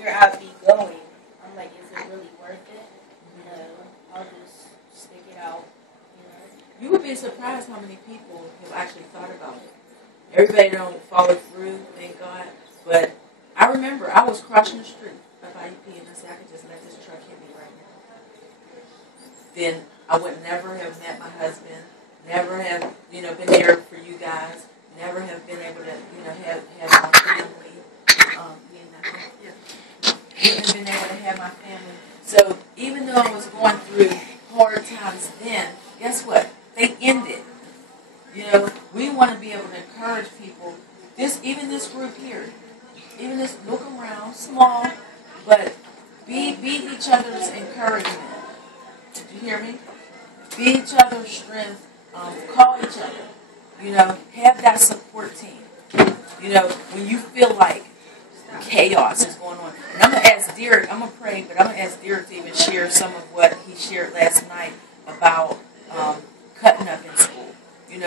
where I'd be going, I'm like, is it really worth it? I'll just stick it out. You would be surprised how many people have actually thought about it. Everybody don't follow through, thank God. But I remember I was crossing the street up IUP and I said, I could just let this truck hit me right now. Then I would never have met my husband, never have, been there for you guys, never have been able to, have my family, wouldn't have been able to have my family. So even though I was going through hard times then, guess what? They ended. We want to be able to encourage people. Even this group here, even this, look around, small, but be each other's encouragement. Did you hear me? Be each other's strength. Call each other. Have that support team. When you feel like chaos is going on. And I'm going to ask Derek, I'm going to pray, but I'm going to ask Derek to even share some of what he shared last night about cutting up in school.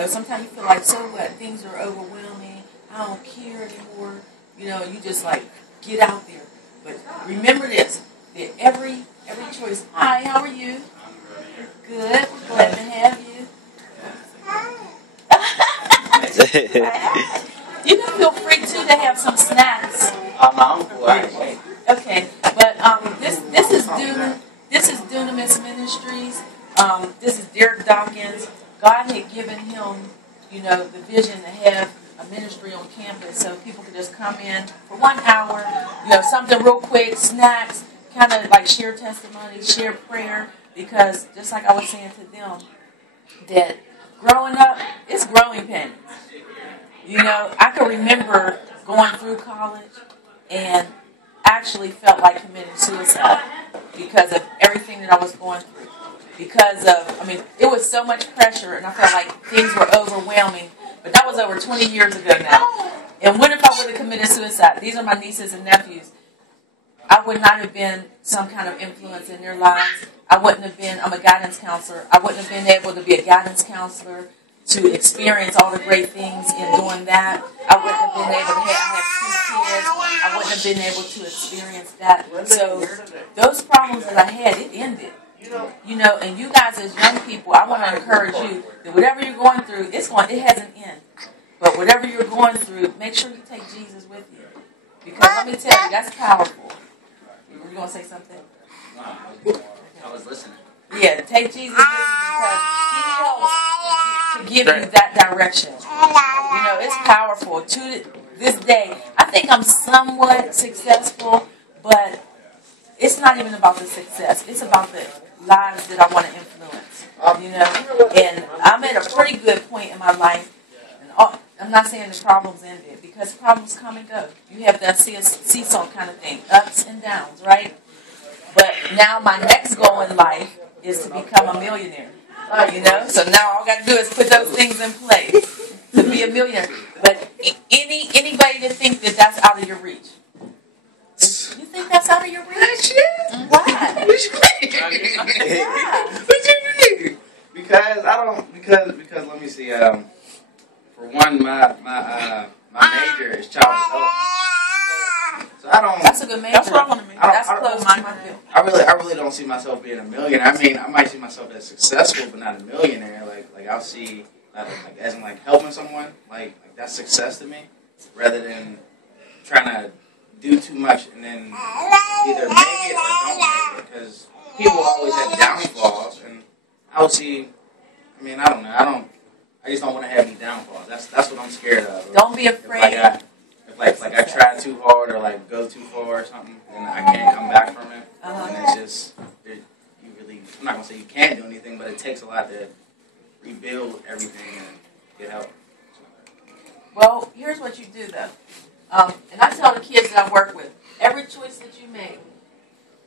Sometimes you feel like, so what, things are overwhelming, I don't care anymore. You just like, get out there. But remember this, that every choice, hi, how are you? Good, we're glad to have you. You can feel free too to have some snacks. Okay, but this is Dunamis Ministries. This is Derek Dawkins. God had given him, the vision to have a ministry on campus, so people could just come in for 1 hour, something real quick, snacks, kind of like share testimony, share prayer, because just like I was saying to them, that growing up, it's growing pains. I can remember going through college and actually felt like committing suicide because of everything that I was going through. Because of, it was so much pressure and I felt like things were overwhelming. But that was over 20 years ago now. And what if I would have committed suicide? These are my nieces and nephews. I would not have been some kind of influence in their lives. I wouldn't have been, I'm a guidance counselor. I wouldn't have been able to be a guidance counselor to experience all the great things in doing that. I wouldn't have been able to have 2 kids. I wouldn't have been able to experience that. So those problems that I had, it ended. And you guys as young people, I want to encourage you that whatever you're going through, it has an end. But whatever you're going through, make sure you take Jesus with you. Because let me tell you, that's powerful. Were you going to say something? I was listening. Yeah, take Jesus with you because he helps to give you that direction. It's powerful. To this day, I think I'm somewhat successful, but it's not even about the success. It's about the lives that I want to influence. And I'm at a pretty good point in my life. And I'm not saying the problems ended because problems come and go. You have that seesaw kind of thing, ups and downs, right? But now my next goal in life is to become a millionaire. So now all I got to do is put those things in place to be a millionaire. But anybody that thinks that that's out of your reach. You think that's out of your reach? Why? What you mean? Because I don't. Because let me see. For one, my major is child development. So I don't. That's a good major. That's what I want to make. That's close to my field. I really don't see myself being a millionaire. I might see myself as successful, but not a millionaire. Like I'll see, as in helping someone. Like that's success to me, rather than trying to do too much and then either make it or don't make it. Because people always have downfalls, and I'll see. I don't know. I just don't want to have any downfalls. That's what I'm scared of. Don't be afraid. If I try too hard or go too far or something, then I can't come back from it. And it's just I'm not gonna say you can't do anything, but it takes a lot to rebuild everything and get help. Well, here's what you do though, and I tell the kids that I work with: every choice that you make,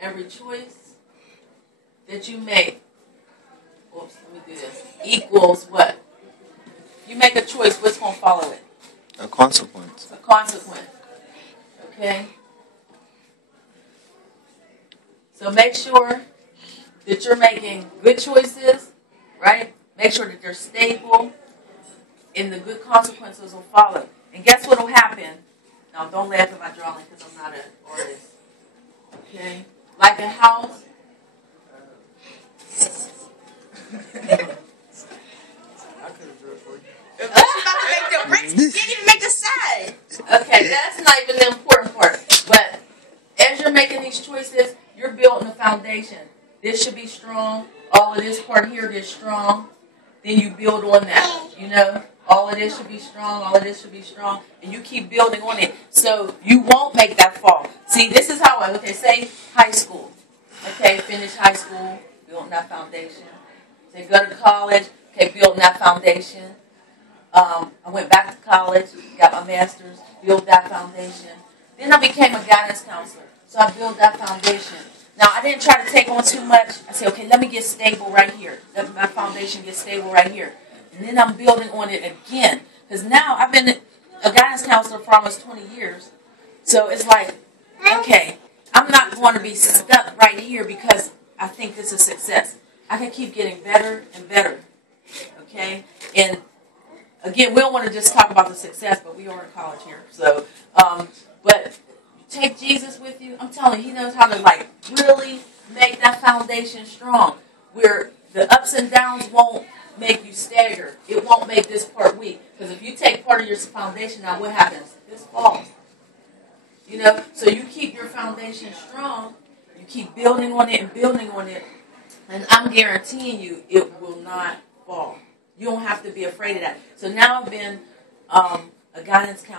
let me do this, equals what? You make a choice, what's going to follow it? A consequence. A consequence. Okay? So make sure that you're making good choices, right? Make sure that they're stable, and the good consequences will follow. And guess what will happen? Now, don't laugh at my drawing because I'm not an artist. Okay? Like a house. You can't even make the side. Okay, that's not even the important part. But as you're making these choices, you're building a foundation. This should be strong. All of this part here is strong. Then you build on that. You know, all of this should be strong. All of this should be strong. And you keep building on it. So you won't make that fall. See, this is how okay, say high school. Okay, finish high school, building that foundation. Say go to college. Okay, building that foundation. I went back to college, got my master's, built that foundation. Then I became a guidance counselor. So I built that foundation. Now, I didn't try to take on too much. I said, okay, let me get stable right here. Let my foundation get stable right here. And then I'm building on it again. Because now I've been a guidance counselor for almost 20 years. So it's like, okay, I'm not going to be stuck right here because I think this is success. I can keep getting better and better. Okay? And again, we don't want to just talk about the success, but we are in college here. So, but take Jesus with you. I'm telling you, he knows how to like really make that foundation strong. Where the ups and downs won't make you stagger. It won't make this part weak. Because if you take part of your foundation out, what happens? This falls. You know, so you keep your foundation strong. You keep building on it and building on it. And I'm guaranteeing you, it will not fall. You don't have to be afraid of that. So now I've been a guidance counselor.